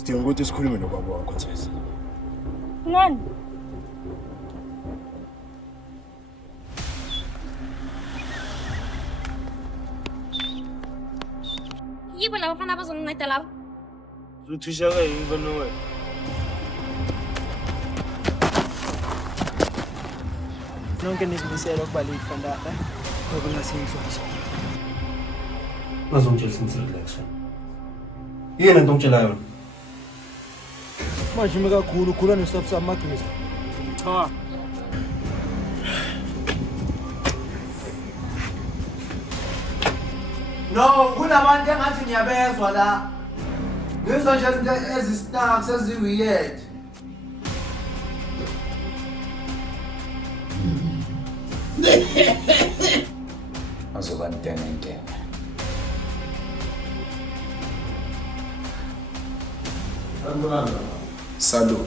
Sidinga ukuthi sikhulume nobaba wakho Thesa. Ngani? Yibo labo bafana bazonginceda labo. Uzothisha ke yini mfana wena? Nonke nizimisela ukuba late fandata. Okungasenhloko. Ngazongitshela sinisirile kusona. Yini into ongitshela yona? Manje kakhulu ukhula nesipho samagriza. Cha. No, kunabantu engathi ngiyabezwa la. Ngizwa nje izinto ezisnacks eziweird. Azoba ntene. Salo.